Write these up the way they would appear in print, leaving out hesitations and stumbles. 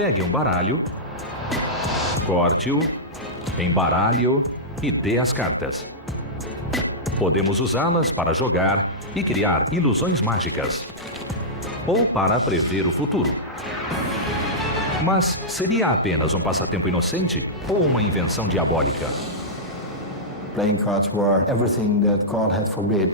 Pegue um baralho, corte-o, embaralhe-o e dê as cartas. Podemos usá-las para jogar e criar ilusões mágicas, ou para prever o futuro. Mas seria apenas um passatempo inocente ou uma invenção diabólica? Playing cards were everything that God had forbid.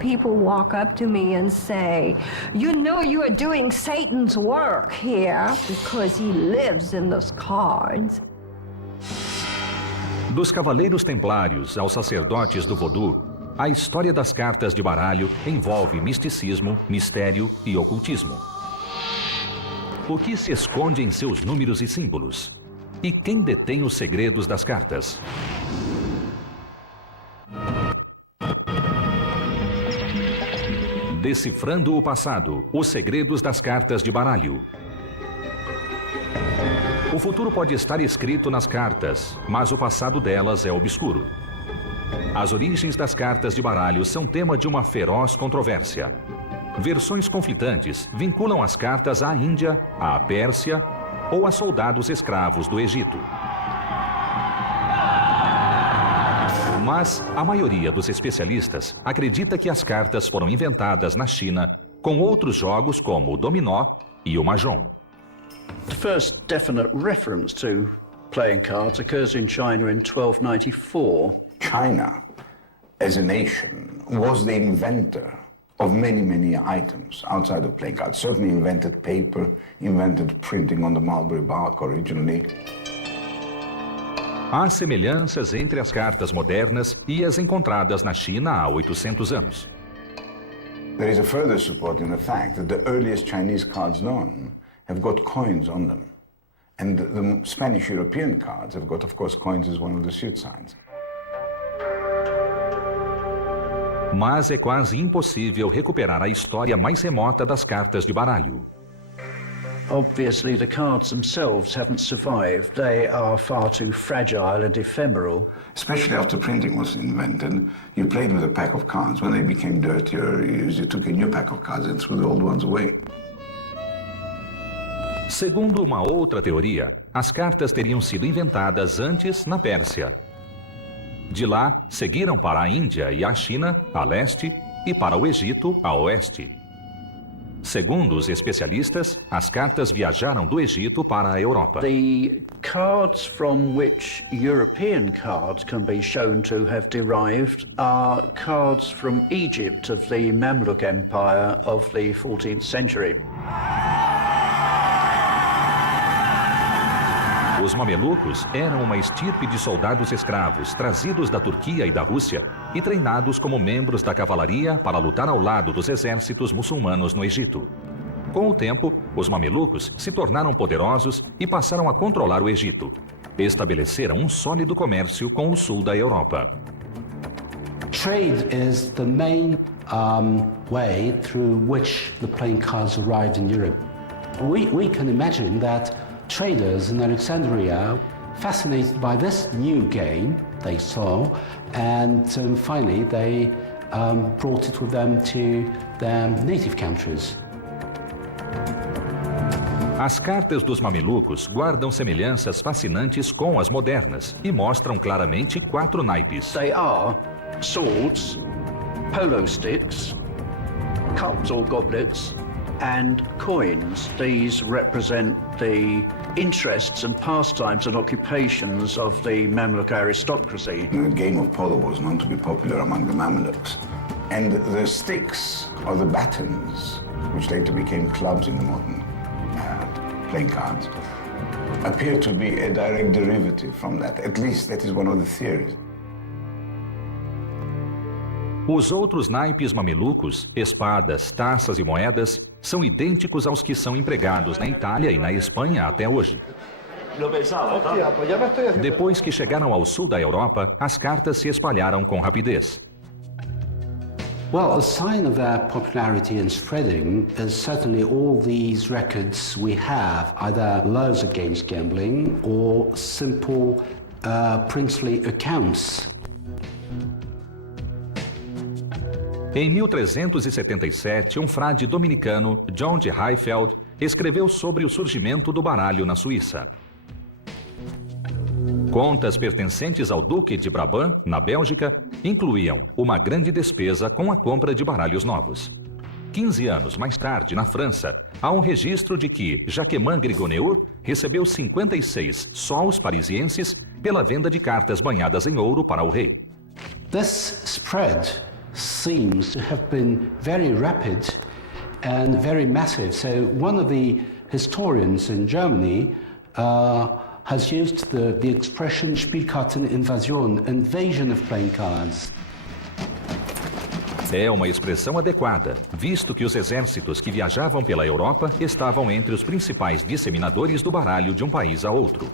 People walk up to me and say, "You know you are doing Satan's work here because he lives in those cards." Dos cavaleiros templários aos sacerdotes do voodoo, a história das cartas de baralho envolve misticismo, mistério e ocultismo. O que se esconde em seus números e símbolos? E quem detém os segredos das cartas? Decifrando o passado, os segredos das cartas de baralho. O futuro pode estar escrito nas cartas, mas o passado delas é obscuro. As origens das cartas de baralho são tema de uma feroz controvérsia. Versões conflitantes vinculam as cartas à Índia, à Pérsia ou a soldados escravos do Egito. Mas a maioria dos especialistas acredita que as cartas foram inventadas na China com outros jogos como o dominó e o mahjong. The first definite reference to playing cards occurs in China in 1294. China, as a nation, was the inventor of many, many items outside of playing cards. Certainly invented paper, invented printing on the mulberry bark originally. Há semelhanças entre as cartas modernas e as encontradas na China há 800 anos. There is a further support in the fact that the earliest Chinese cards known have got coins on them. And the Spanish European cards have got, of course, coins as one of the suit signs. Mas é quase impossível recuperar a história mais remota das cartas de baralho. Obviously, the cards themselves haven't survived. They are far too fragile and ephemeral. Especially after printing was invented, you played with a pack of cards. When they became dirtier, you took a new pack of cards and threw the old ones away. Segundo uma outra teoria, as cartas teriam sido inventadas antes na Pérsia. De lá, seguiram para a Índia e a China, a leste, e para o Egito, a oeste. Segundo os especialistas, as cartas viajaram do Egito para a Europa. The cards from which European cards can be shown to have derived are cards from Egypt of the Mamluk Empire of the 14th century. Os mamelucos eram uma estirpe de soldados escravos trazidos da Turquia e da Rússia e treinados como membros da cavalaria para lutar ao lado dos exércitos muçulmanos no Egito. Com o tempo, os mamelucos se tornaram poderosos e passaram a controlar o Egito. Estabeleceram um sólido comércio com o sul da Europa. Trade is the main way through which the playing cards arrived in Europe. We can imagine that traders in Alexandria, fascinated by this new game they saw, and finally they brought it with them to their native countries. As cartas dos mamelucos guardam semelhanças fascinantes com as modernas e mostram claramente 4 naipes. They are swords, polo sticks, cups or goblets, and coins. These represent the interests and pastimes and occupations of the Mamluk aristocracy. The game of polo was known to be popular among the Mamluks. And the sticks, or the batons, which later became clubs in the modern playing cards, appear to be a direct derivative from that. At least that is one of the theories. Os outros naipes mamelucos, espadas, taças e moedas, são idênticos aos que são empregados na Itália e na Espanha até hoje. Depois que chegaram ao sul da Europa, as cartas se espalharam com rapidez. Well, a sign of their popularity and spreading is certainly all these records we have, either laws against gambling or simple princely accounts. Em 1377, um frade dominicano, John de Highfield, escreveu sobre o surgimento do baralho na Suíça. Contas pertencentes ao Duque de Brabant, na Bélgica, incluíam uma grande despesa com a compra de baralhos novos. 15 anos mais tarde, na França, há um registro de que Jacquemin Grigoneur recebeu 56 sols parisienses pela venda de cartas banhadas em ouro para o rei. This spread seems to have been very rapid and very massive. So one of the historians in Germany has used the expression Spielkarteninvasion, invasion of playing cards. É uma expressão adequada, visto que os exércitos que viajavam pela Europa estavam entre os principais disseminadores do baralho de um país a outro.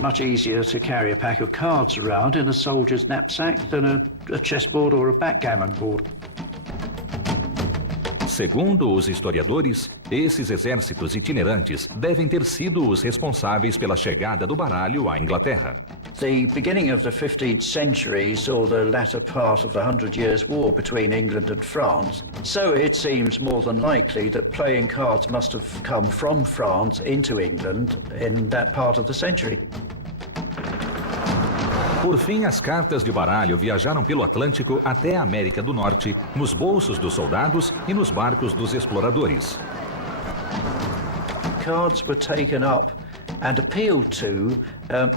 Much easier to carry a pack of cards around in a soldier's knapsack than a chessboard or a backgammon board. Segundo os historiadores, esses exércitos itinerantes devem ter sido os responsáveis pela chegada do baralho à Inglaterra. The beginning of the 15th century saw the latter part of the 100 Years' War between England and France, so it seems more than likely that playing cards must have come from France into England in that part of the century. Por fim, as cartas de baralho viajaram pelo Atlântico até a América do Norte, nos bolsos dos soldados e nos barcos dos exploradores. Cards were taken up and appealed to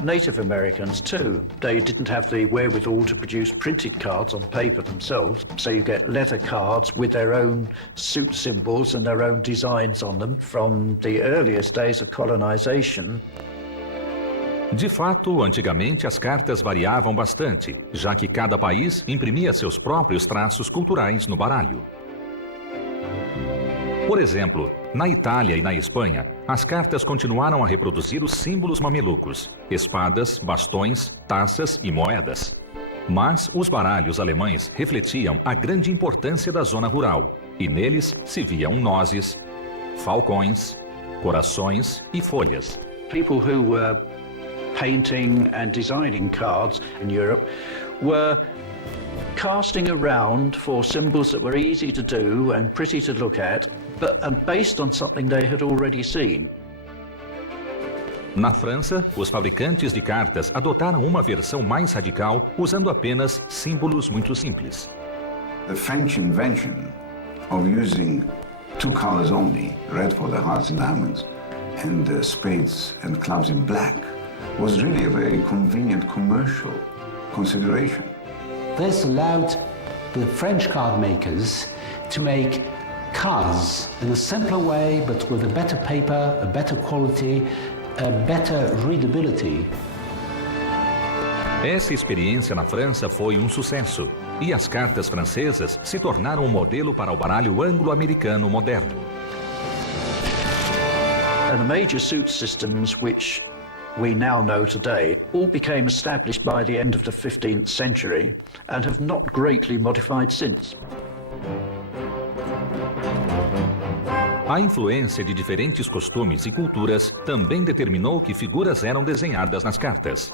Native Americans too. They didn't have the wherewithal to produce printed cards on paper themselves, so you get leather cards with their own suit symbols and their own designs on them from the earliest days of colonization. De fato, antigamente as cartas variavam bastante, já que cada país imprimia seus próprios traços culturais no baralho. Por exemplo, na Itália e na Espanha, as cartas continuaram a reproduzir os símbolos mamelucos, espadas, bastões, taças e moedas. Mas os baralhos alemães refletiam a grande importância da zona rural, e neles se viam nozes, falcões, corações e folhas. People who were painting and designing cards in Europe were casting around for symbols that were easy to do and pretty to look at, but based on something they had already seen. Na França, os fabricantes de cartas adotaram uma versão mais radical, usando apenas símbolos muito simples. The French invention of using two colors only, red for the hearts and diamonds, and spades and clubs in black, was really a very convenient commercial consideration. This allowed the French card makers to make cards in a simpler way, but with a better paper, a better quality, a better readability. Essa experiência na França foi um sucesso, e as cartas francesas se tornaram um modelo para o baralho anglo-americano moderno. And the major suit systems which we now know today all became established by the end of the 15th century and have not greatly modified since. A influência de diferentes costumes e culturas também determinou que figuras eram desenhadas nas cartas.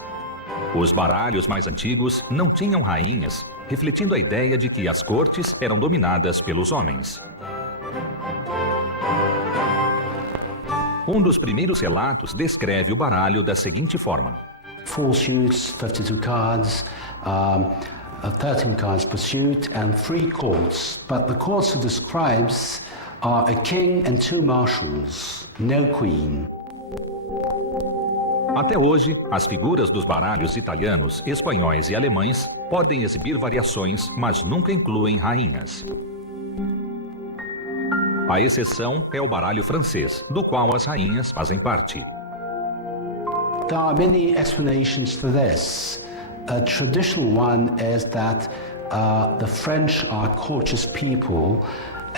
Os baralhos mais antigos não tinham rainhas, refletindo a ideia de que as cortes eram dominadas pelos homens. Um dos primeiros relatos descreve o baralho da seguinte forma: 4 suits, 52 cards, 13 cards per suit, and 3 courts. But the courts it describes are a king and 2 marshals, no queen. Até hoje, as figuras dos baralhos italianos, espanhóis e alemães podem exibir variações, mas nunca incluem rainhas. A exceção é o baralho francês, do qual as rainhas fazem parte. There are many explanations for this. A traditional one is that the French are courteous people,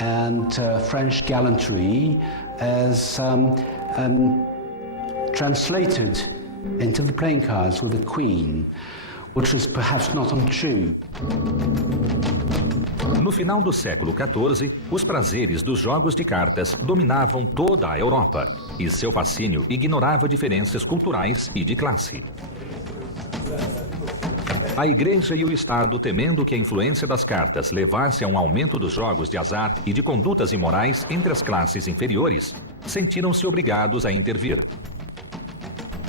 and French gallantry is translated into the playing cards with a queen, which is perhaps not untrue. No final do século XIV, os prazeres dos jogos de cartas dominavam toda a Europa, e seu fascínio ignorava diferenças culturais e de classe. A Igreja e o Estado, temendo que a influência das cartas levasse a um aumento dos jogos de azar e de condutas imorais entre as classes inferiores, sentiram-se obrigados a intervir.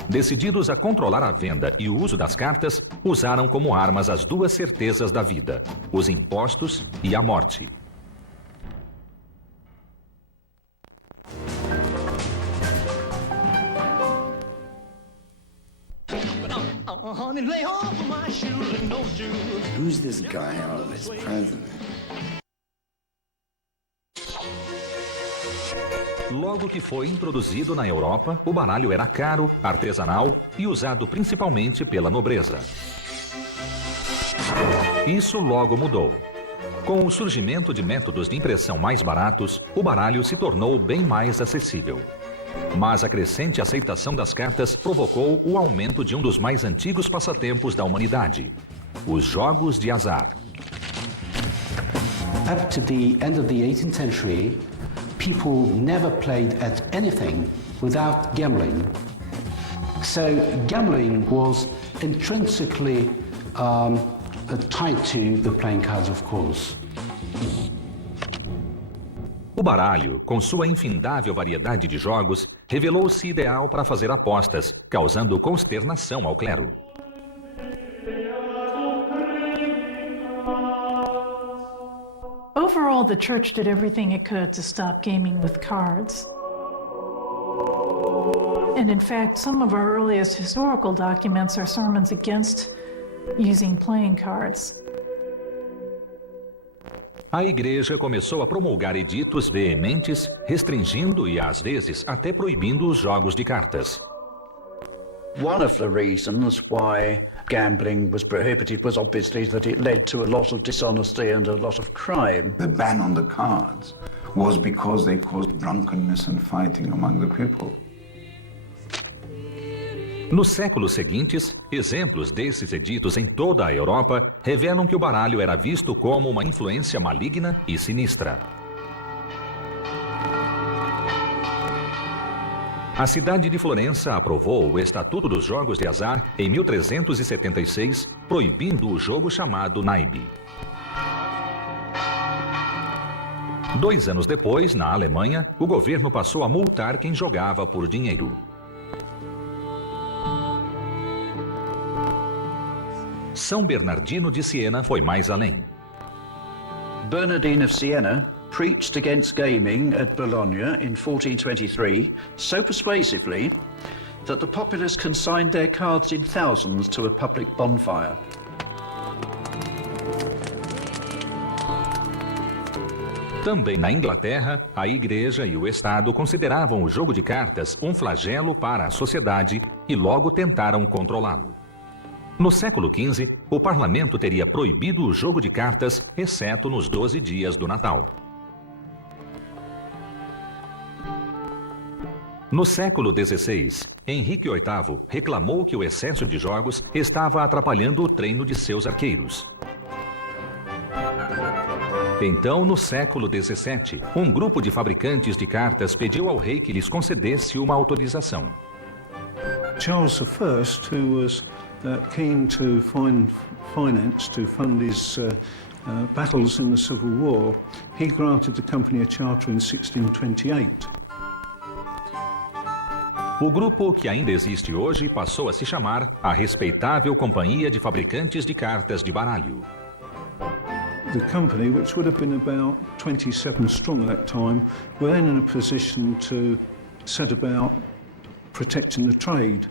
Decididos a controlar a venda e o uso das cartas, usaram como armas as duas certezas da vida: os impostos e a morte. Who's this guy, Elvis President? Logo que foi introduzido na Europa, o baralho era caro, artesanal e usado principalmente pela nobreza. Isso logo mudou. Com o surgimento de métodos de impressão mais baratos, o baralho se tornou bem mais acessível. Mas a crescente aceitação das cartas provocou o aumento de um dos mais antigos passatempos da humanidade: os jogos de azar. Up to the end of the 18th century, people never played at anything without gambling. So gambling was intrinsically tied to the playing cards, of course. O baralho, com sua infindável variedade de jogos, revelou-se ideal para fazer apostas, causando consternação ao clero. Overall, the church did everything it could to stop gaming with cards. And in fact, some of our earliest historical documents are sermons against using playing cards. A Igreja começou a promulgar editos veementes, restringindo e, às vezes, até proibindo os jogos de cartas. One of the reasons why gambling was prohibited was obviously that it led to a lot of dishonesty and a lot of crime. The ban on the cards was because they caused drunkenness and fighting among the people. Nos séculos seguintes, exemplos desses editos em toda a Europa revelam que o baralho era visto como uma influência maligna e sinistra. A cidade de Florença aprovou o Estatuto dos Jogos de Azar em 1376, proibindo o jogo chamado naipe. 2 anos depois, na Alemanha, o governo passou a multar quem jogava por dinheiro. São Bernardino de Siena foi mais além. Bernardine of Siena preached against gaming at Bologna in 1423 so persuasively that the populace consigned their cards in thousands to a public bonfire. Também na Inglaterra, a Igreja e o Estado consideravam o jogo de cartas um flagelo para a sociedade e logo tentaram controlá-lo. No século XV, o parlamento teria proibido o jogo de cartas, exceto nos 12 dias do Natal. No século XVI, Henrique VIII reclamou que o excesso de jogos estava atrapalhando o treino de seus arqueiros. Então, no século XVII, um grupo de fabricantes de cartas pediu ao rei que lhes concedesse uma autorização. Charles I, who was keen to find finance to fund his battles in the Civil War, he granted the company a charter in 1628. O grupo, que ainda existe hoje, passou a se chamar a Respeitável Companhia de Fabricantes de Cartas de Baralho. The company, which would have been about 27 strong at that time, were then in a position to set about protecting the trade,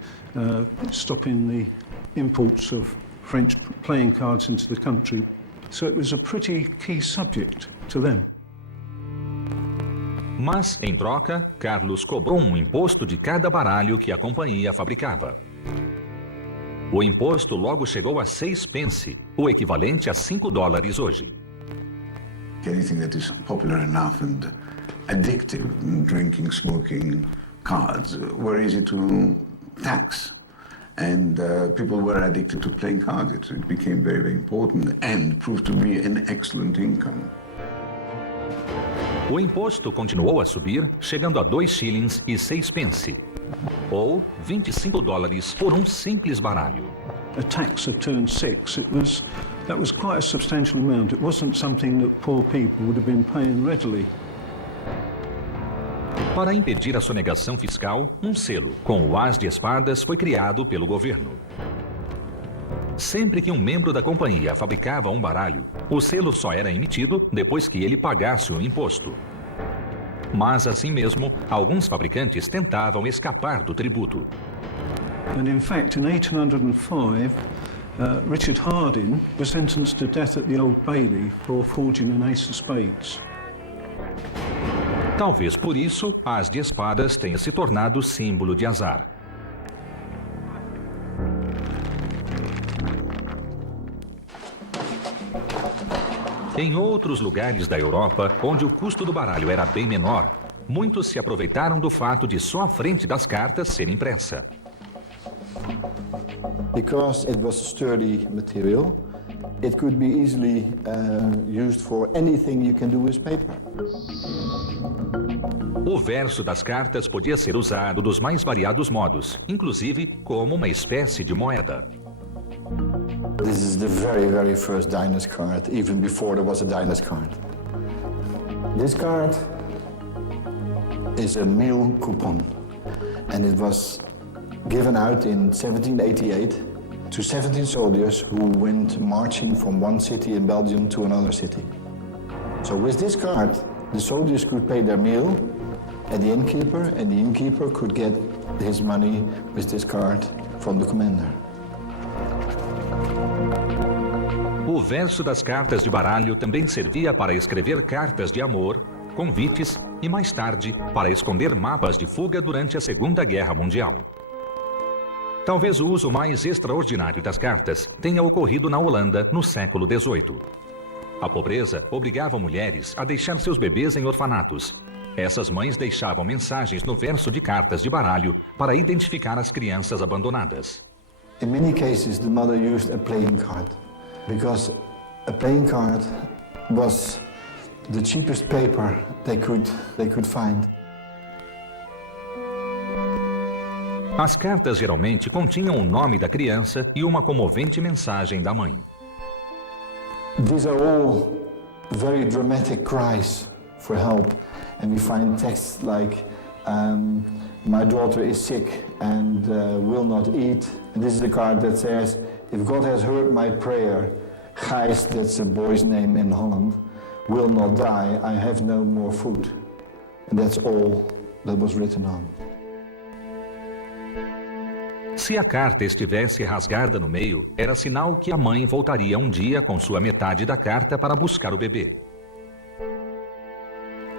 stopping the imports of French playing cards into the country. So it was a pretty key subject to them. Mas, em troca, Carlos cobrou um imposto de cada baralho que a companhia fabricava. O imposto logo chegou a 6 pence, o equivalente a $5 hoje. Anything that is popular enough and addictive, drinking, smoking, cards, were easy to tax. And people were addicted to playing cards. It became very, very important and proved to be an excellent income. O imposto continuou a subir, chegando a 2 shillings e 6 pence, ou $25 por um simples baralho. tax of 2 and 6, that was quite a substantial amount. It wasn't something that poor people would have been paying readily. Para impedir a sonegação fiscal, um selo com o as de espadas foi criado pelo governo. Sempre que um membro da companhia fabricava um baralho, o selo só era emitido depois que ele pagasse o imposto. Mas assim mesmo, alguns fabricantes tentavam escapar do tributo. And in fact, in 1805, Richard Harding was sentenced to death at the Old Bailey for forging an ace of spades. Talvez por isso, as de espadas tenha se tornado símbolo de azar. Em outros lugares da Europa, onde o custo do baralho era bem menor, muitos se aproveitaram do fato de só a frente das cartas ser impressa. Because it was sturdy material, it could be easily used for anything you can do with paper. O verso das cartas podia ser usado dos mais variados modos, inclusive como uma espécie de moeda. This is the very, very first diners card, even before there was a diners card. This card is a meal coupon, and it was given out in 1788 to 17 soldiers who went marching from one city in Belgium to another city. So with this card, the soldiers could pay their meal at the innkeeper, and the innkeeper could get his money with this card from the commander. O verso das cartas de baralho também servia para escrever cartas de amor, convites e, mais tarde, para esconder mapas de fuga durante a Segunda Guerra Mundial. Talvez o uso mais extraordinário das cartas tenha ocorrido na Holanda no século XVIII. A pobreza obrigava mulheres a deixar seus bebês em orfanatos. Essas mães deixavam mensagens no verso de cartas de baralho para identificar as crianças abandonadas. In many cases, the mother used a playing card, because a playing card was the cheapest paper they could find. As cartas geralmente continham o nome da criança e uma comovente mensagem da mãe. These are all very dramatic cries for help, and we find texts like, my daughter is sick and will not eat. And this is a card that says, if God has heard my prayer, Gijs, that's a boy's name in Holland, will not die. I have no more food. And that's all that was written on. Se a carta estivesse rasgada no meio, era sinal que a mãe voltaria um dia com sua metade da carta para buscar o bebê.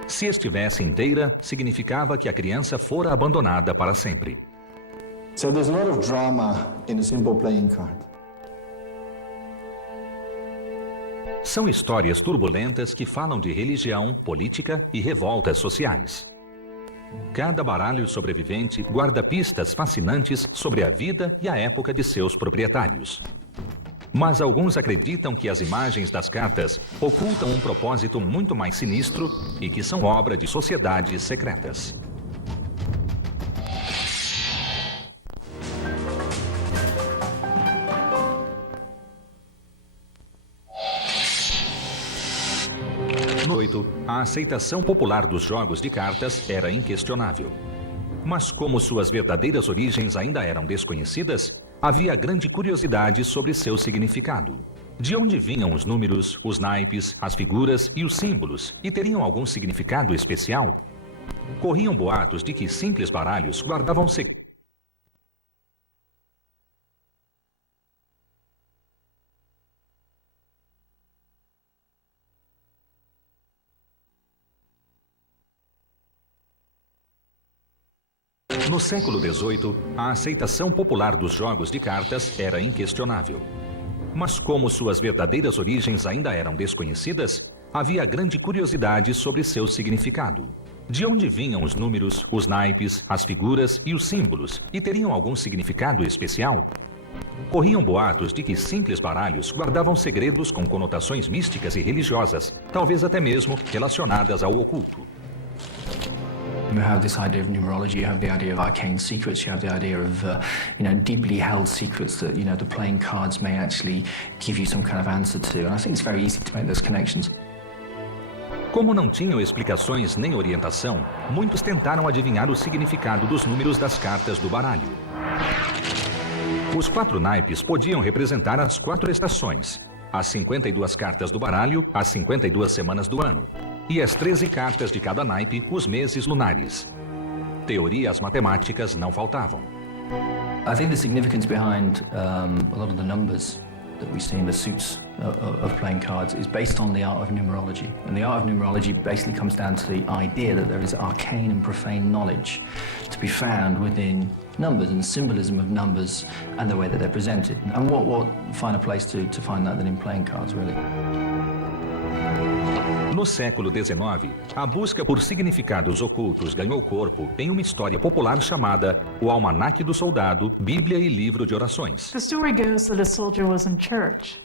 Se estivesse inteira, significava que a criança fora abandonada para sempre. So there's a lot of drama in a simple playing card. São histórias turbulentas que falam de religião, política e revoltas sociais. Cada baralho sobrevivente guarda pistas fascinantes sobre a vida e a época de seus proprietários. Mas alguns acreditam que as imagens das cartas ocultam um propósito muito mais sinistro e que são obra de sociedades secretas. No 8, a aceitação popular dos jogos de cartas era inquestionável. Mas como suas verdadeiras origens ainda eram desconhecidas, havia grande curiosidade sobre seu significado. De onde vinham os números, os naipes, as figuras e os símbolos, e teriam algum significado especial? Corriam boatos de que simples baralhos guardavam segredos. No século XVIII, a aceitação popular dos jogos de cartas era inquestionável. Mas como suas verdadeiras origens ainda eram desconhecidas, havia grande curiosidade sobre seu significado. De onde vinham os números, os naipes, as figuras e os símbolos, e teriam algum significado especial? Corriam boatos de que simples baralhos guardavam segredos com conotações místicas e religiosas, talvez até mesmo relacionadas ao oculto. You have this idea of numerology, you have the idea of arcane secrets, you have the idea of, deeply held secrets that, the playing cards may actually give you some kind of answer to. And I think it's very easy to make those connections. Como não tinham explicações nem orientação, muitos tentaram adivinhar o significado dos números das cartas do baralho. Os 4 naipes podiam representar as 4 estações, as 52 cartas do baralho, as 52 semanas do ano, e as 13 cartas de cada naipe, os meses lunares. Teorias matemáticas não faltavam. I think the significance behind a lot of the numbers that we see in the suits of playing cards is based on the art of numerology. And the art of numerology basically comes down to the idea that there is arcane and profane knowledge to be found within numbers and the symbolism of numbers and the way that they're presented. And what finer place to find that than in playing cards, really? No século XIX, a busca por significados ocultos ganhou corpo em uma história popular chamada O Almanaque do Soldado, Bíblia e Livro de Orações. The story goes that a soldier was in church,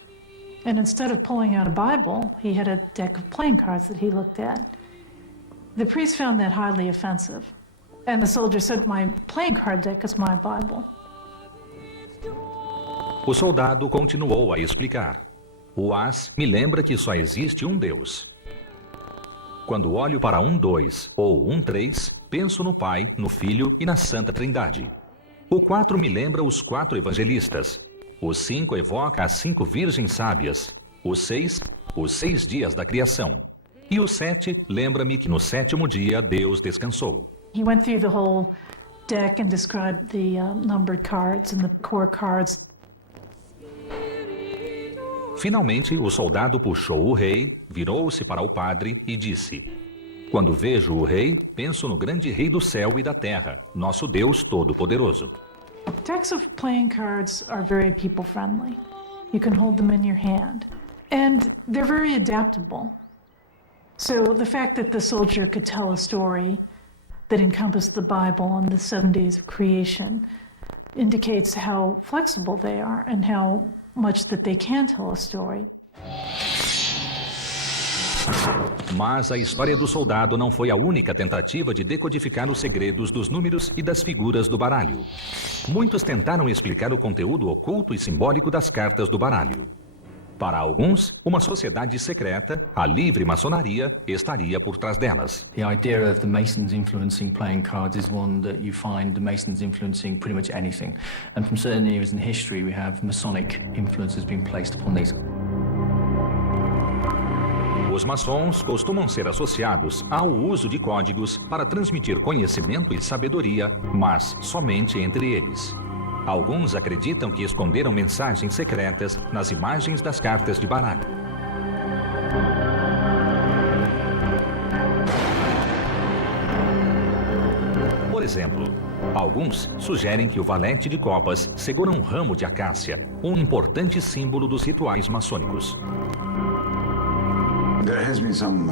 and instead of pulling out a Bible, he had a deck of playing cards that he looked at. The priest found that highly offensive, and the soldier said, "My playing card deck is my Bible." O soldado continuou a explicar. O as me lembra que só existe um Deus. Quando olho para 1-2 ou 1-3, penso no Pai, no Filho e na Santa Trindade. O 4 me lembra os 4 evangelistas. O 5 evoca as 5 virgens sábias. O 6, os 6 dias da criação. E o 7 lembra-me que no 7º dia Deus descansou. He went through the whole deck and described the numbered cards and the core cards. Finalmente, o soldado puxou o rei, virou-se para o padre e disse: "Quando vejo o rei, penso no grande rei do céu e da terra, nosso Deus Todo-Poderoso." Decks of playing cards are very people-friendly. You can hold them in your hand. And they're very adaptable. So the fact that the soldier could tell a story that encompassed the Bible and the 7 days of creation indicates how flexible they are and how much that they can tell a story. Mas a história do soldado não foi a única tentativa de decodificar os segredos dos números e das figuras do baralho. Muitos tentaram explicar o conteúdo oculto e simbólico das cartas do baralho. Para alguns, uma sociedade secreta, a livre maçonaria, estaria por trás delas. The idea of the Masons influencing playing cards is one that you find the Masons influencing pretty much anything. And from certain eras in history, we have Masonic influences being placed upon these. Os maçons costumam ser associados ao uso de códigos para transmitir conhecimento e sabedoria, mas somente entre eles. Alguns acreditam que esconderam mensagens secretas nas imagens das cartas de baralho. Por exemplo, alguns sugerem que o valete de copas segura um ramo de acácia, um importante símbolo dos rituais maçônicos. There has been some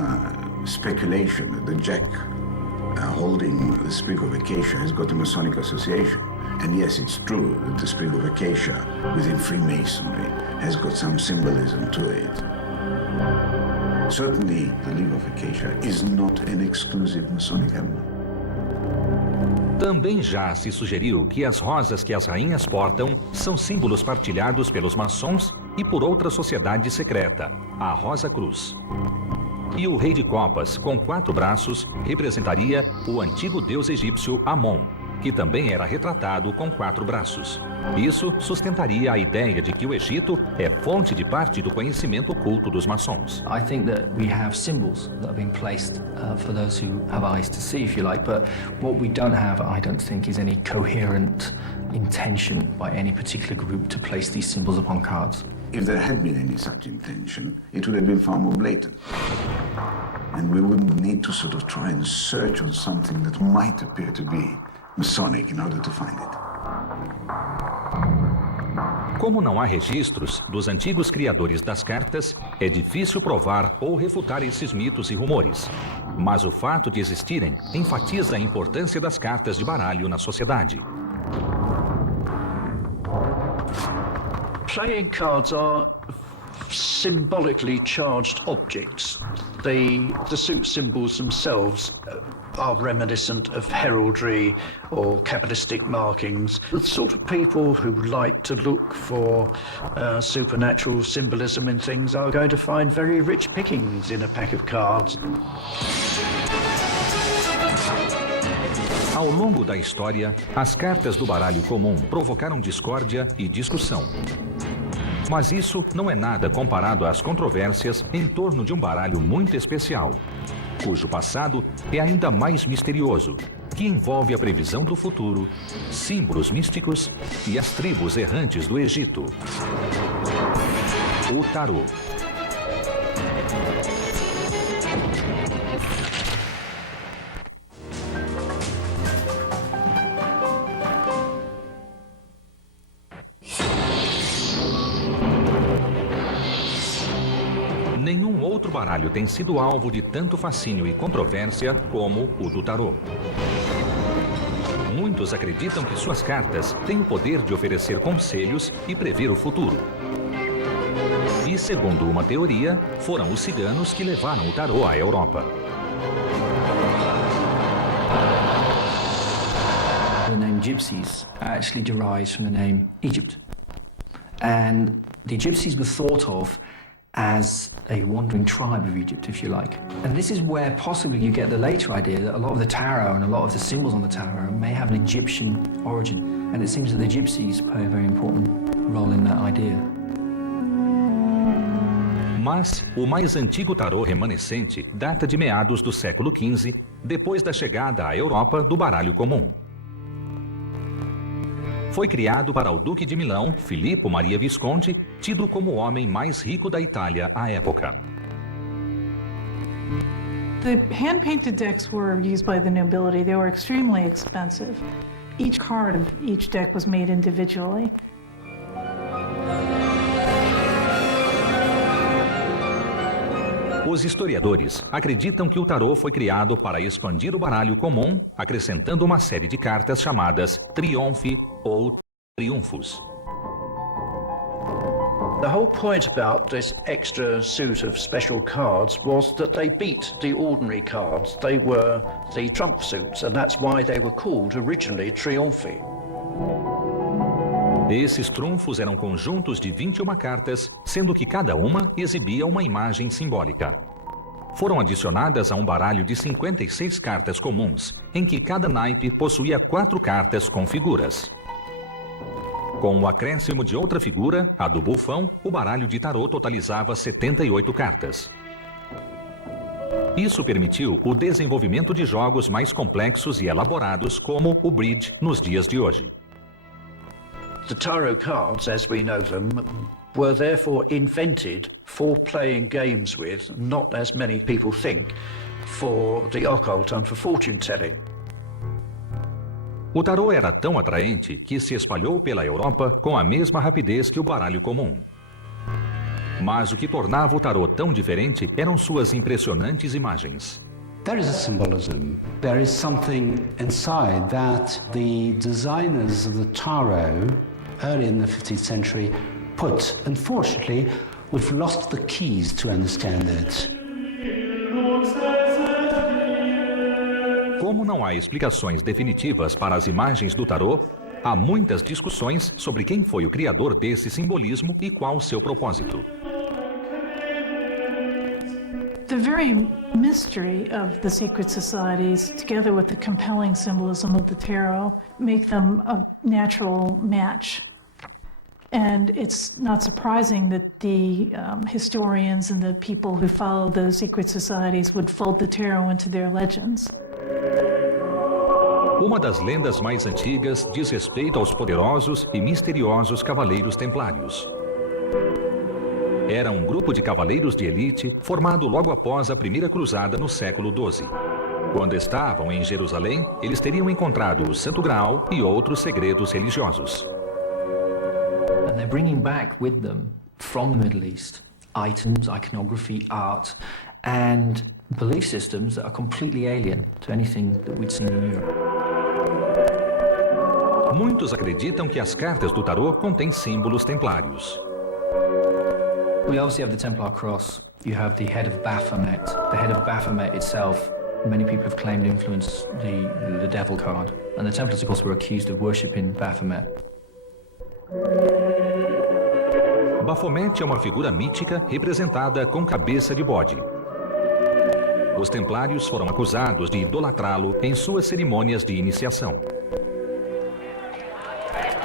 speculation that the jack holding the sprig of acacia has got a Masonic association. And yes, it's true that the sprig of acacia within Freemasonry has got some symbolism to it. Certainly, the leaf of acacia is not an exclusive Masonic emblem. Também já se sugeriu que as rosas que as rainhas portam são símbolos partilhados pelos maçons e por outra sociedade secreta, a Rosa Cruz. E o rei de copas, com 4 braços, representaria o antigo deus egípcio Amon, que também era retratado com 4 braços. Isso sustentaria a ideia de que o Egito é fonte de parte do conhecimento oculto dos maçons. I think that we have symbols that have been placed for those who have eyes to see, if you like, but what we don't have, I don't think, is any coherent intention by any particular group to place these symbols upon cards. If there had been any such intention, it would have been far more blatant. And we wouldn't need to sort of try and search on something that might appear to be Masonic in order to find it. Como não há registros dos antigos criadores das cartas, é difícil provar ou refutar esses mitos e rumores. Mas o fato de existirem enfatiza a importância das cartas de baralho na sociedade. Playing cards are symbolically charged objects. The suit symbols themselves are reminiscent of heraldry or Kabbalistic markings. The sort of people who like to look for supernatural symbolism in things are going to find very rich pickings in a pack of cards. Ao longo da história, as cartas do baralho comum provocaram discórdia e discussão. Mas isso não é nada comparado às controvérsias em torno de um baralho muito especial, cujo passado é ainda mais misterioso, que envolve a previsão do futuro, símbolos místicos e as tribos errantes do Egito. O tarô. Nenhum outro baralho tem sido alvo de tanto fascínio e controvérsia como o do tarô. Muitos acreditam que suas cartas têm o poder de oferecer conselhos e prever o futuro. E, segundo uma teoria, foram os ciganos que levaram o tarô à Europa. The name Gypsies actually derives from the name Egypt. And the Gypsies were thought of as a wandering tribe of Egypt, if you like. And this is where possibly you get the later idea that a lot of the tarot and a lot of the symbols on the tarot may have an Egyptian origin. And it seems that the Gypsies play a very important role in that idea. Mas o mais antigo tarô remanescente data de meados do século XV, depois da chegada à Europa do baralho comum. Foi criado para o Duque de Milão, Filippo Maria Visconti, tido como o homem mais rico da Itália à época. The hand-painted decks were used by the nobility. They were extremely expensive. Each card of each deck was made individually. Os historiadores acreditam que o tarô foi criado para expandir o baralho comum, acrescentando uma série de cartas chamadas trionfi ou triunfos. The whole point about this extra suit of special cards was that they beat the ordinary cards. They were the trump suits, and that's why they were called originally trionfi. Esses trunfos eram conjuntos de 21 cartas, sendo que cada uma exibia uma imagem simbólica. Foram adicionadas a um baralho de 56 cartas comuns, em que cada naipe possuía 4 cartas com figuras. Com o acréscimo de outra figura, a do bufão, o baralho de tarô totalizava 78 cartas. Isso permitiu o desenvolvimento de jogos mais complexos e elaborados, como o bridge nos dias de hoje. The tarot cards, as we know them, were therefore invented for playing games with, not as many people think, for the occult and for fortune telling. O tarô era tão atraente que se espalhou pela Europa com a mesma rapidez que o baralho comum. Mas o que tornava o tarô tão diferente eram suas impressionantes imagens. There is a symbolism. There is something inside that the designers of the tarot early in the 15th century put. Unfortunately, we've lost the keys to understand it. Como não há explicações definitivas para as imagens do tarô, há muitas discussões sobre quem foi o criador desse simbolismo e qual seu propósito. The very mystery of the secret societies, together with the compelling symbolism of the tarot, make them a natural match. And it's not surprising that the historians and the people who follow those secret societies would fold the tarot into their legends. Uma das lendas mais antigas diz respeito aos poderosos e misteriosos Cavaleiros Templários. Era um grupo de cavaleiros de elite formado logo após a primeira cruzada no século XII. Quando estavam em Jerusalém, eles teriam encontrado o Santo Graal e outros segredos religiosos. And they're bringing back with them, from the Middle East, items, iconography, art, and belief systems that are completely alien to anything that we'd seen in Europe. Muitos acreditam que as cartas do tarô contêm símbolos templários. We obviously have the Templar cross. You have the head of Baphomet. The head of Baphomet itself Many people have claimed to influence the Devil card, and the Templars, of course, were accused of worshipping Baphomet. Baphomet é uma figura mítica representada com cabeça de bode. Os Templários foram acusados de idolatrá-lo em suas cerimônias de iniciação.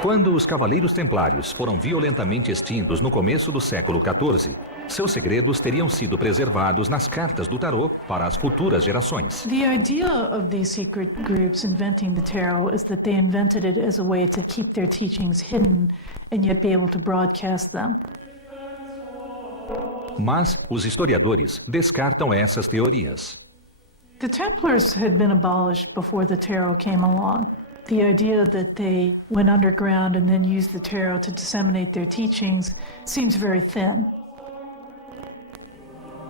Quando os Cavaleiros Templários foram violentamente extintos no começo do século XIV, seus segredos teriam sido preservados nas cartas do tarô para as futuras gerações. The idea of these secret groups inventing the tarot is that they invented it as a way to keep their teachings hidden and yet be able to broadcast them. Mas os historiadores descartam essas teorias. The Templars had been abolished before the tarot came along. The idea that they went underground and then used the tarot to disseminate their teachings seems very thin.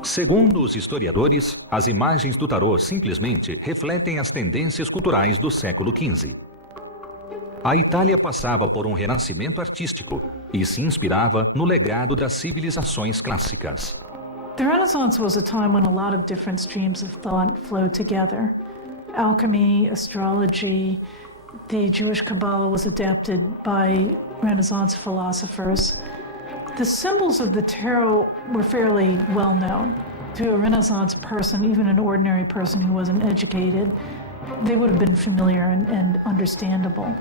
Segundo os historiadores, as imagens do tarô simplesmente refletem as tendências culturais do século XV. A Itália passava por um renascimento artístico e se inspirava no legado das civilizações clássicas. The Renaissance was a time when a lot of different streams of thought flowed together. Alchemy, astrology, the Jewish Kabbalah was adapted by Renaissance philosophers. The symbols of the tarot were fairly well known. To a Renaissance person, even an ordinary person who wasn't educated, they would have been familiar and understandable.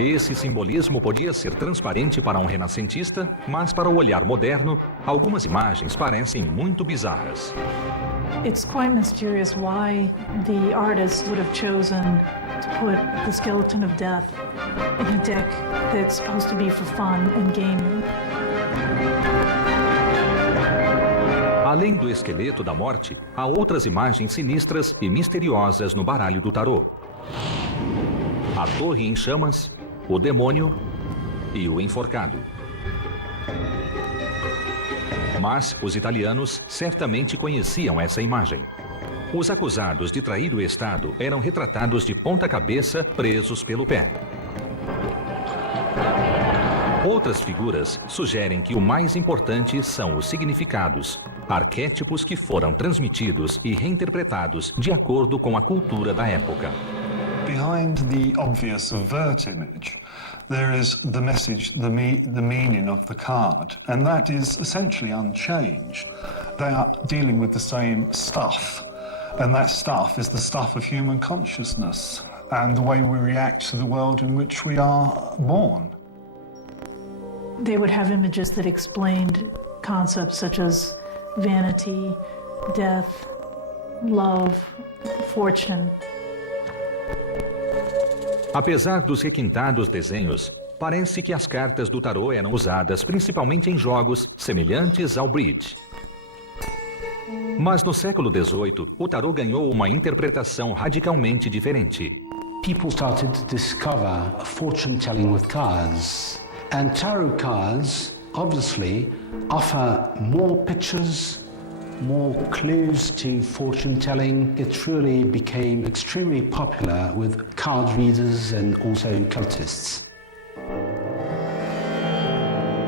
Esse simbolismo podia ser transparente para um renascentista, mas para o olhar moderno, algumas imagens parecem muito bizarras. It's quite mysterious why the artist would have chosen to put the skeleton of death in a deck that's supposed to be for fun and gaming. Além do esqueleto da morte, há outras imagens sinistras e misteriosas no baralho do tarô. A torre em chamas, o demônio e o enforcado. Mas os italianos certamente conheciam essa imagem. Os acusados de trair o Estado eram retratados de ponta cabeça, presos pelo pé. Outras figuras sugerem que o mais importante são os significados, arquétipos que foram transmitidos e reinterpretados de acordo com a cultura da época. Behind the obvious overt image, there is the message, the meaning of the card, and that is essentially unchanged. They are dealing with the same stuff, and that stuff is the stuff of human consciousness and the way we react to the world in which we are born. They would have images that explained concepts such as vanity, death, love, fortune. Apesar dos requintados desenhos, parece que as cartas do tarô eram usadas principalmente em jogos semelhantes ao bridge. Mas no século XVIII, o tarô ganhou uma interpretação radicalmente diferente. People started to discover fortune telling with cards. And tarot cards obviously offer more pictures, more clues to fortune telling. It truly became extremely popular with card readers and also cultists.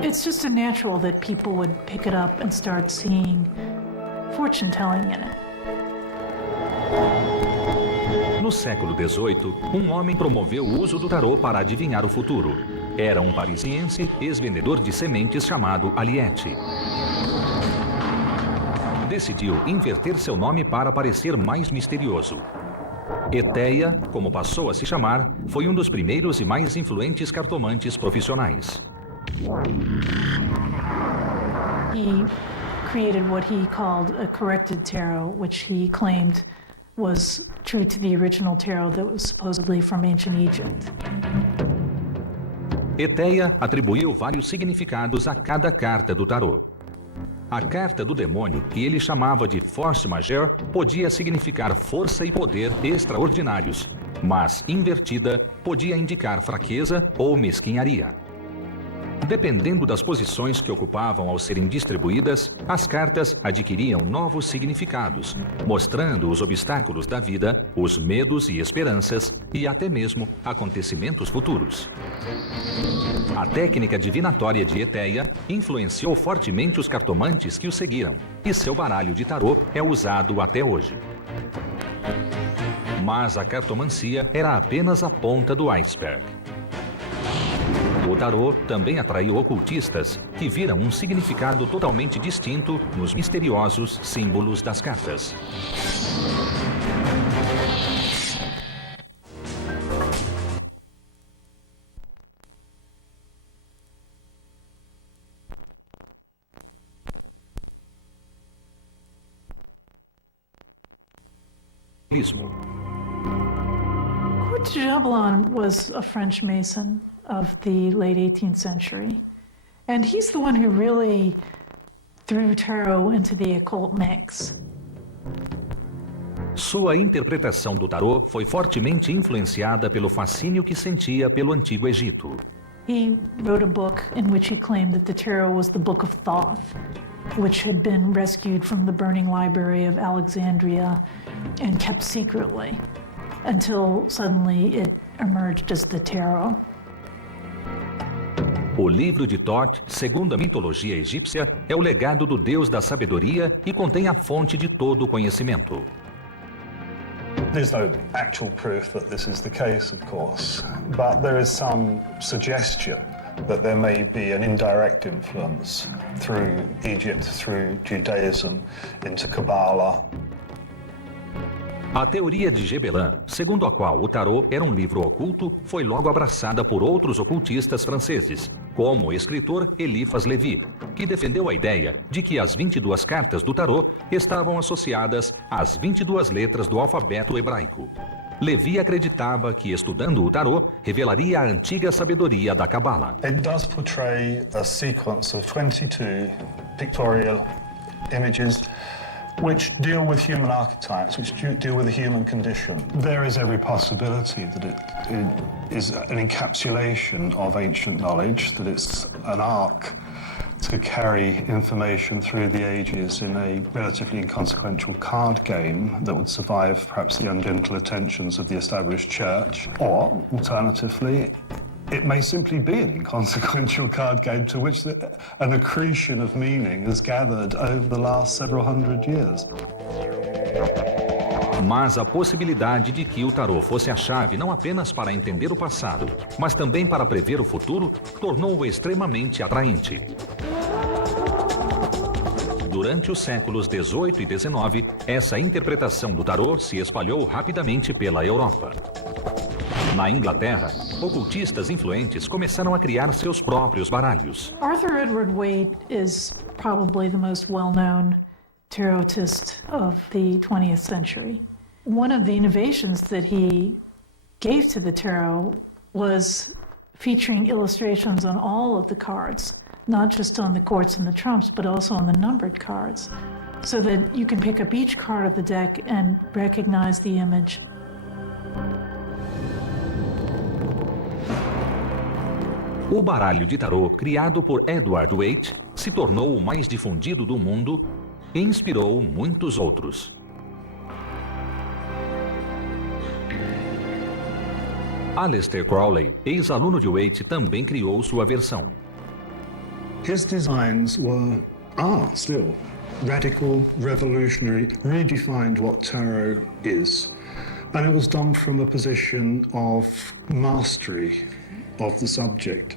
It's just a natural that people would pick it up and start seeing fortune telling in it. No século XVIII, um homem promoveu o uso do tarô para adivinhar o futuro. Era um parisiense, ex-vendedor de sementes chamado Aliette. Decidiu inverter seu nome para parecer mais misterioso. Eteia, como passou a se chamar, foi um dos primeiros e mais influentes cartomantes profissionais. He created what he called a corrected tarot, which he claimed was true to the original tarot that was supposedly from ancient Egypt. Eteia atribuiu vários significados a cada carta do tarô. A carta do demônio, que ele chamava de force majeure, podia significar força e poder extraordinários, mas, invertida, podia indicar fraqueza ou mesquinharia. Dependendo das posições que ocupavam ao serem distribuídas, as cartas adquiriam novos significados, mostrando os obstáculos da vida, os medos e esperanças e até mesmo acontecimentos futuros. A técnica divinatória de Eteia influenciou fortemente os cartomantes que o seguiram, e seu baralho de tarô é usado até hoje. Mas a cartomancia era apenas a ponta do iceberg. O tarô também atraiu ocultistas que viram um significado totalmente distinto nos misteriosos símbolos das cartas. Count de Jablon was a French Mason of the late 18th century. And he's the one who really threw tarot into the occult mix. Sua interpretação do tarô foi fortemente influenciada pelo fascínio que sentia pelo Antigo Egito. He wrote a book in which he claimed that the tarot was the Book of Thoth, which had been rescued from the burning library of Alexandria and kept secretly until suddenly it emerged as the tarot. O livro de Thoth, segundo a mitologia egípcia, é o legado do deus da sabedoria e contém a fonte de todo o conhecimento. There's no actual proof that this is the case, of course, but there is some suggestion that there may be an indirect influence through Egypt, through Judaism, into Kabbalah. A teoria de Gebelin, segundo a qual o tarô era um livro oculto, foi logo abraçada por outros ocultistas franceses, como o escritor Eliphas Lévy, que defendeu a ideia de que as 22 cartas do tarô estavam associadas às 22 letras do alfabeto hebraico. Lévy acreditava que, estudando o tarô, revelaria a antiga sabedoria da Cabala. It does portray a sequence of 22 pictorial images which deal with human archetypes, which deal with the human condition. There is every possibility that it is an encapsulation of ancient knowledge, that it's an arc to carry information through the ages in a relatively inconsequential card game that would survive perhaps the ungentle attentions of the established church. Or, alternatively, it may simply be an inconsequential card game to which an accretion of meaning has gathered over the last several hundred years. Mas a possibilidade de que o tarô fosse a chave não apenas para entender o passado, mas também para prever o futuro, tornou-o extremamente atraente. Durante os séculos XVIII e XIX, essa interpretação do tarô se espalhou rapidamente pela Europa. Na Inglaterra, ocultistas influentes começaram a criar seus próprios baralhos. Arthur Edward Waite is probably the most well-known tarotist of the 20th century. One of the innovations that he gave to the tarot was featuring illustrations on all of the cards, not just on the courts and the trumps, but also on the numbered cards, so that you can pick up each card of the deck and recognize the image. O baralho de tarô, criado por Edward Waite, se tornou o mais difundido do mundo e inspirou muitos outros. Aleister Crowley, ex-aluno de Waite, também criou sua versão. His designs are still radical, revolutionary, redefined what tarot is. And it was done from a position of mastery of the subject.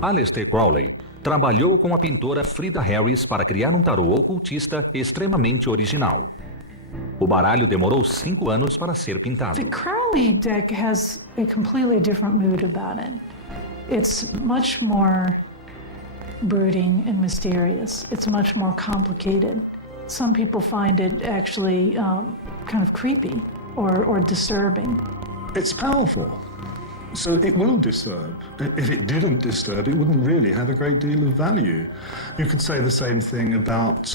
Aleister Crowley trabalhou com a pintora Frida Harris para criar um tarô ocultista extremamente original. O baralho demorou 5 anos para ser pintado. The Crowley deck has a completely different mood about it. It's much more brooding and mysterious. It's much more complicated. Some people find it actually kind of creepy or disturbing. It's powerful, so it will disturb. If it didn't disturb, it wouldn't really have a great deal of value. You could say the same thing about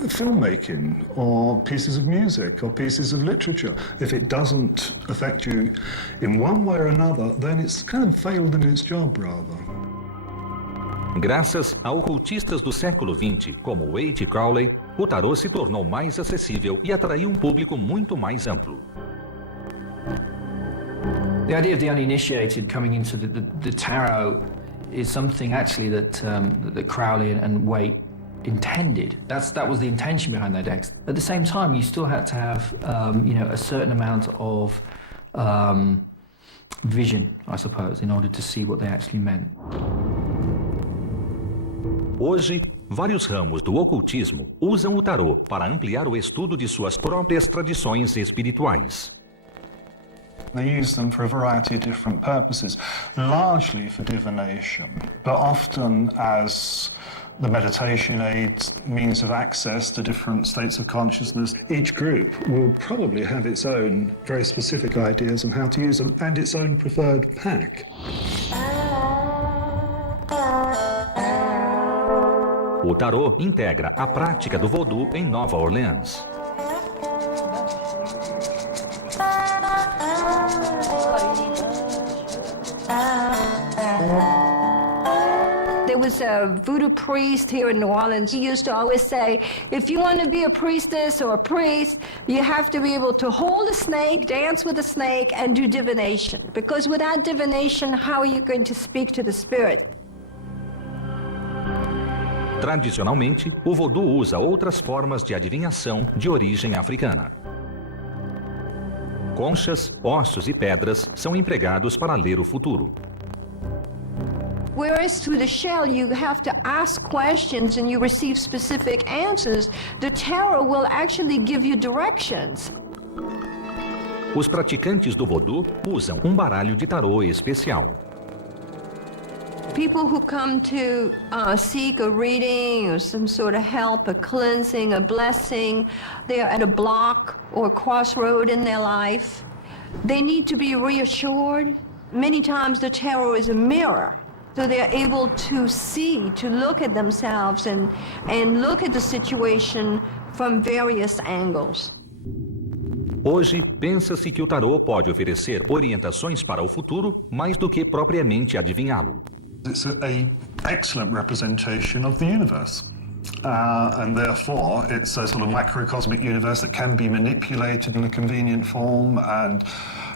filmmaking or pieces of music or pieces of literature. If it doesn't affect you in one way or another, then it's kind of failed in its job, rather. Graças a ocultistas do século XX, como Wade Crowley, o tarô se tornou mais acessível e atraiu um público muito mais amplo. The idea of the uninitiated coming into the tarot is something actually that Crowley and Waite intended. That was the intention behind their decks. At the same time, you still had to have a certain amount of vision, I suppose, in order to see what they actually meant. Hoje, vários ramos do ocultismo usam o tarô para ampliar o estudo de suas próprias tradições espirituais. They use them for a variety of different purposes, largely for divination, but often as the meditation aids, means of access to different states of consciousness. Each group will probably have its own very specific ideas on how to use them and its own preferred pack. O tarô integra a prática do voodoo em Nova Orleans. There was a voodoo priest here in New Orleans. He used to always say, if you want to be a priestess or a priest, you have to be able to hold a snake, dance with a snake, and do divination. Because without divination, how are you going to speak to the spirit? Tradicionalmente, o voodoo usa outras formas de adivinhação de origem africana. Conchas, ossos e pedras são empregados para ler o futuro. Whereas through the shell, you have to ask questions and you receive specific answers, the tarot will actually give you directions. Os praticantes do voodoo usam um baralho de tarô especial. People who come to seek a reading or some sort of help, a cleansing, a blessing, they're at a block or a crossroad in their life. They need to be reassured. Many times the tarot is a mirror. So they're able to see, to look at themselves and look at the situation from various angles. Hoje, pensa-se que o tarô pode oferecer orientações para o futuro mais do que propriamente adivinhá-lo. It's an excellent representation of the universe. And therefore, it's a sort of microcosmic universe that can be manipulated in a convenient form, and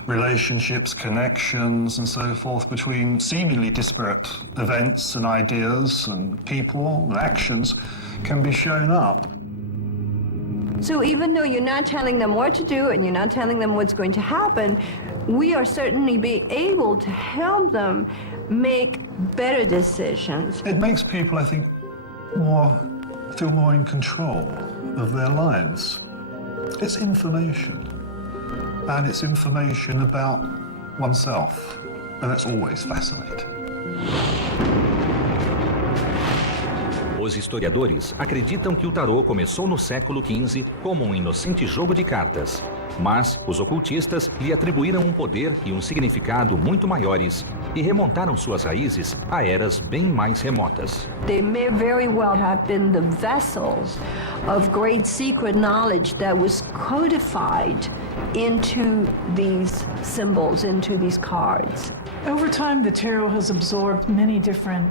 relationships, connections, and so forth between seemingly disparate events and ideas and people and actions can be shown up. So even though you're not telling them what to do and you're not telling them what's going to happen, we are certainly be able to help them make better decisions. It makes people, I think, feel more in control of their lives. It's information. And it's information about oneself. And that's always fascinating. Os historiadores acreditam que o tarô começou no século XV como um inocente jogo de cartas, mas os ocultistas lhe atribuíram um poder e um significado muito maiores e remontaram suas raízes a eras bem mais remotas. They may very well have been the vessels of great secret knowledge that was codified into these symbols, into these cards. Over time, the tarot has absorbed many different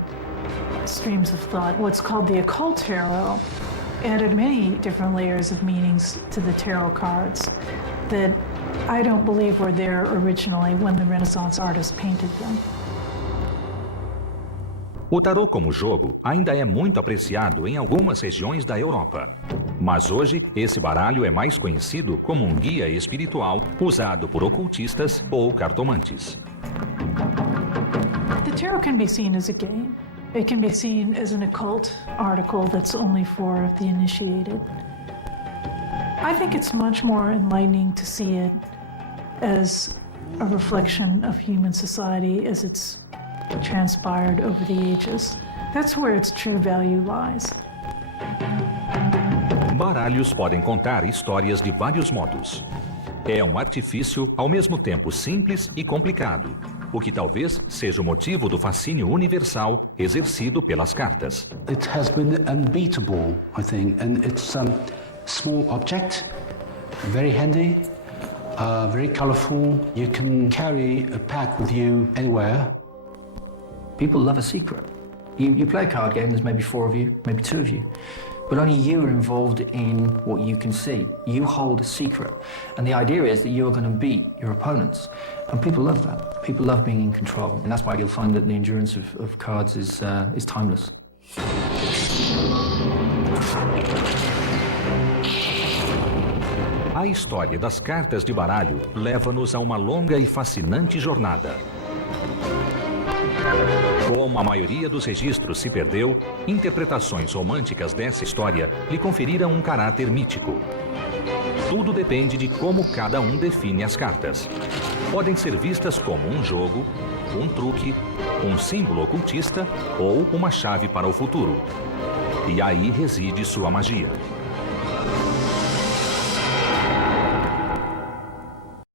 streams of thought. What's called the occult tarot added many different layers of meanings to the tarot cards that I don't believe were there originally when the Renaissance artists painted them. O tarô como jogo ainda é muito apreciado em algumas regiões da Europa. Mas hoje, esse baralho é mais conhecido como um guia espiritual usado por ocultistas ou cartomantes. The tarot can be seen as a game. It can be seen as an occult article that's only for the initiated. I think it's much more enlightening to see it as a reflection of human society as it's transpired over the ages. That's where its true value lies. Baralhos podem contar histórias de vários modos. É um artifício ao mesmo tempo simples e complicado, o que talvez seja o motivo do fascínio universal exercido pelas cartas. It has been unbeatable, I think, and it's a small object, very handy, very colorful. You can carry a pack with you anywhere. People love a secret. You play a card game, there's maybe 4 of you, maybe 2 of you, but only you are involved in what you can see. You hold a secret, and the idea is that you're going to beat your opponents, and people love that. People love being in control, and that's why you'll find that the endurance of cards is timeless. A história das cartas de baralho leva-nos a uma longa e fascinante jornada. Como a maioria dos registros se perdeu, interpretações românticas dessa história lhe conferiram um caráter mítico. Tudo depende de como cada um define as cartas. Podem ser vistas como um jogo, um truque, um símbolo ocultista ou uma chave para o futuro. E aí reside sua magia.